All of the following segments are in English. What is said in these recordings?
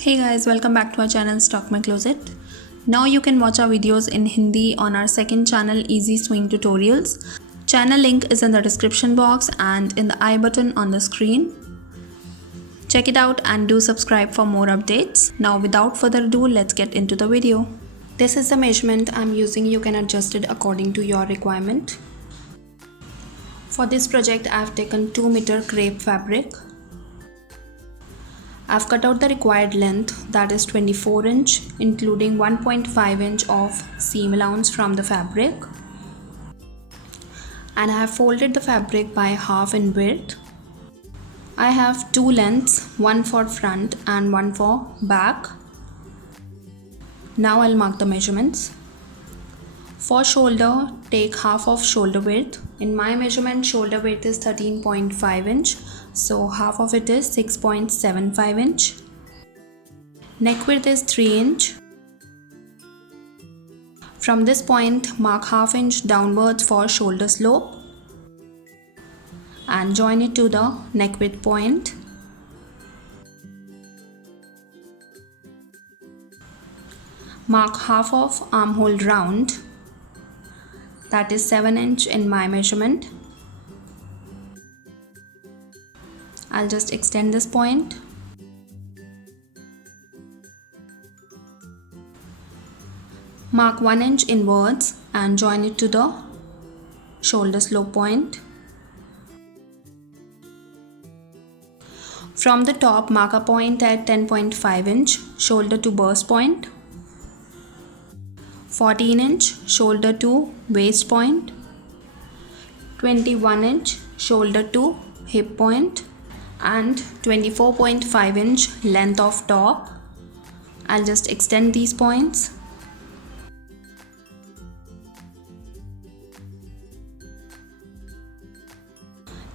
Hey guys, welcome back to our channel Stock My Closet. Now you can watch our videos in Hindi on our second channel Easy Swing Tutorials. Channel link is in the description box and in the I button on the screen. Check it out and do subscribe for more updates. Now without further ado, let's get into the video. This is the measurement I'm using. You can adjust it according to your requirement. For this project, I've taken 2 meter crepe fabric. I've cut out the required length, that is 24 inch, including 1.5 inch of seam allowance from the fabric. And I have folded the fabric by half in width. I have two lengths, one for front and one for back. Now I'll mark the measurements. For shoulder, take half of shoulder width. In my measurement, shoulder width is 13.5 inch. So half of it is 6.75 inch. Neck width is 3 inch. From this point, mark half inch downwards for shoulder slope and join it to the neck width point. Mark half of armhole round, that is 7 inch in my measurement. I'll just extend this point. Mark 1 inch inwards and join it to the shoulder slope point. From the top, mark a point at 10.5 inch shoulder to burst point, 14 inch shoulder to waist point, 21 inch shoulder to hip point, and 24.5 inch length of top. I'll just extend these points.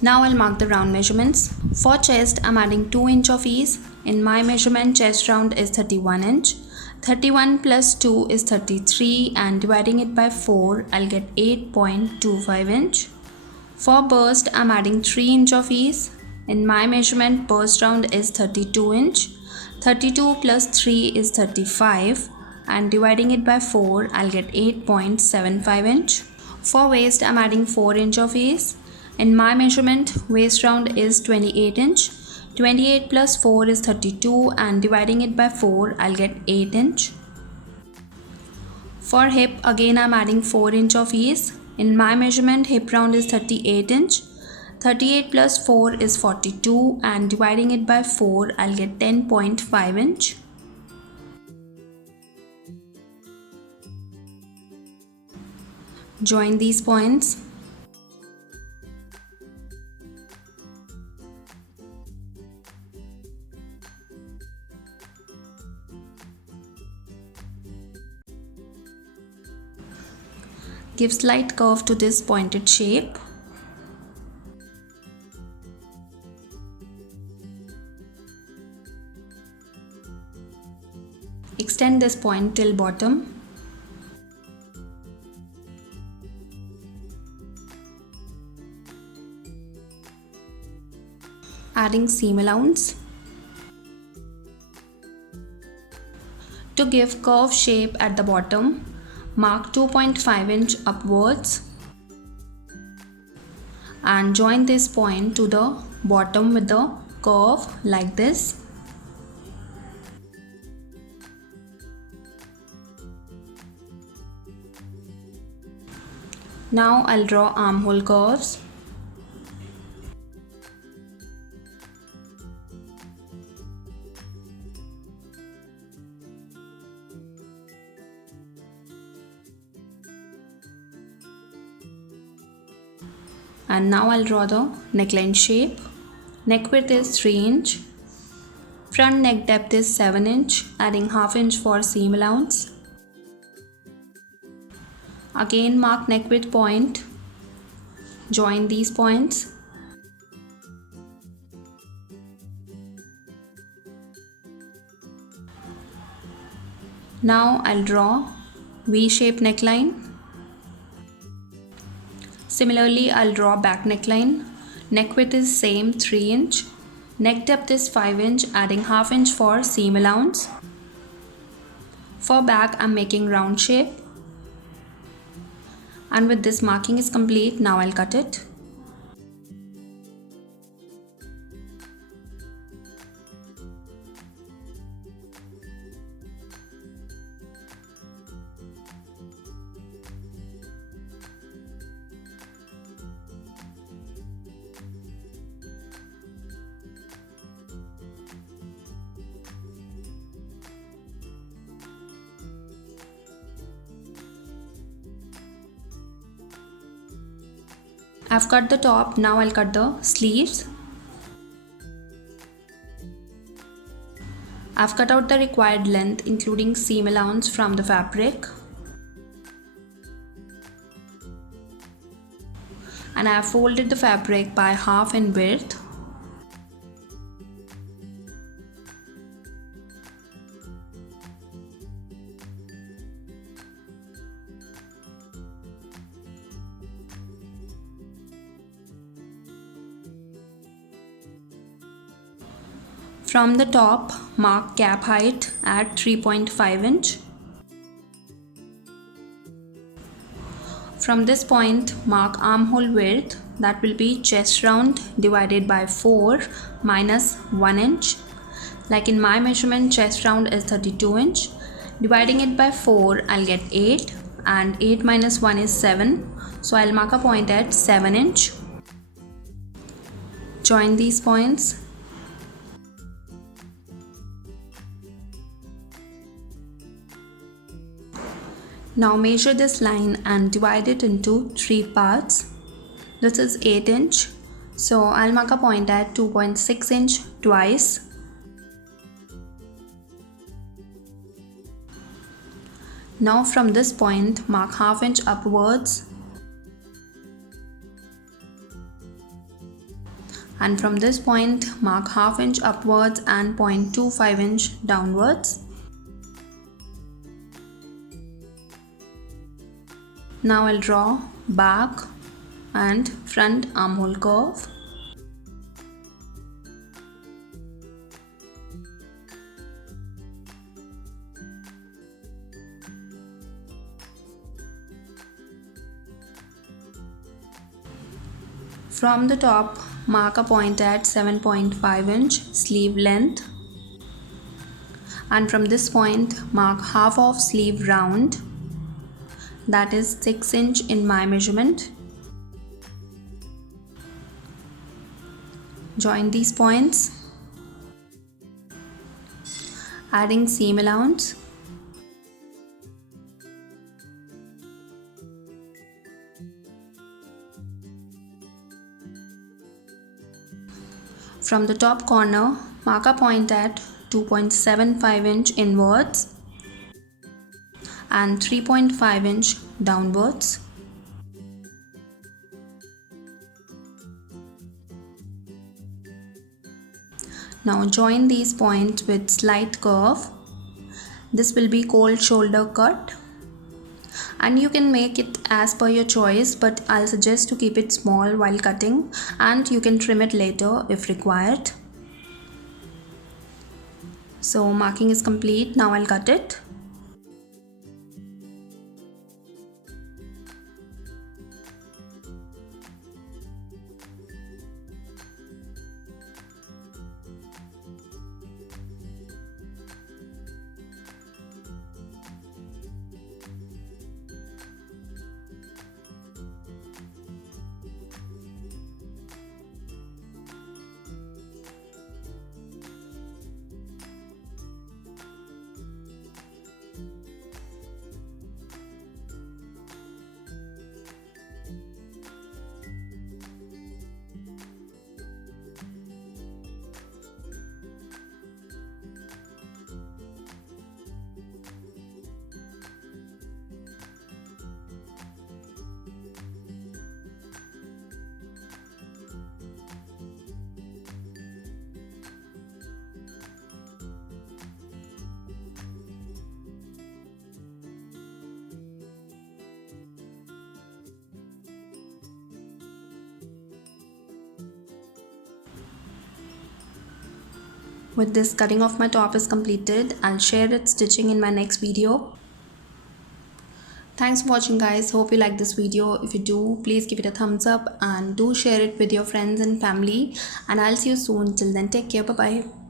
Now I'll mark the round measurements. For chest, I'm adding 2 inch of ease. In my measurement, chest round is 31 inch. 31 plus 2 is 33 and dividing it by 4, I'll get 8.25 inch. For burst, I'm adding 3 inch of ease. In my measurement, burst round is 32 inch. 32 plus 3 is 35 and dividing it by 4, I'll get 8.75 inch. For waist, I'm adding 4 inch of ease. In my measurement, waist round is 28 inch. 28 plus 4 is 32 and dividing it by 4, I'll get 8 inch. For hip, again I'm adding 4 inch of ease. In my measurement, hip round is 38 inch. 38 plus 4 is 42 and dividing it by 4, I'll get 10.5 inch. Join these points. Give slight curve to this pointed shape. Extend this point till bottom. Adding seam allowance. To give curve shape at the bottom, mark 2.5 inch upwards and join this point to the bottom with the curve like this. Now I'll draw armhole curves. And now I'll draw the neckline shape. Neck width is 3 inch. Front neck depth is 7 inch, adding half inch for seam allowance. Again mark neck width point. Join these points. Now I'll draw V-shaped neckline. Similarly, I'll draw back neckline. Neck width is same 3 inch. Neck depth is 5 inch, adding half inch for seam allowance. For back, I'm making round shape. And with this marking is complete, now I'll cut it. I've cut the top, now I'll cut the sleeves. I've cut out the required length including seam allowance from the fabric. And I have folded the fabric by half in width. From the top, mark cap height at 3.5 inch. From this point, mark armhole width, that will be chest round divided by 4 minus 1 inch. Like in my measurement, chest round is 32 inch. Dividing it by 4, I'll get 8 and 8 minus 1 is 7. So I'll mark a point at 7 inch. Join these points. Now measure this line and divide it into 3 parts. This is 8 inch. So I'll mark a point at 2.6 inch twice. Now from this point, mark half inch upwards. And from this point, mark half inch upwards and 0.25 inch downwards. Now I'll draw back and front armhole curve. From the top, mark a point at 7.5 inch sleeve length. And from this point, mark half of sleeve round. That is 6 inch in my measurement. Join these points. Adding seam allowance. From the top corner, mark a point at 2.75 inch inwards and 3.5 inch downwards. Now join these points with slight curve. This will be cold shoulder cut. And you can make it as per your choice, but I'll suggest to keep it small while cutting and you can trim it later if required. So marking is complete, now I'll cut it. with this, cutting of my top is completed. I'll share its stitching in my next video. Thanks for watching guys. Hope you like this video. If you do, please give it a thumbs up and do share it with your friends and family, and I'll see you soon. Till then, take care. Bye bye.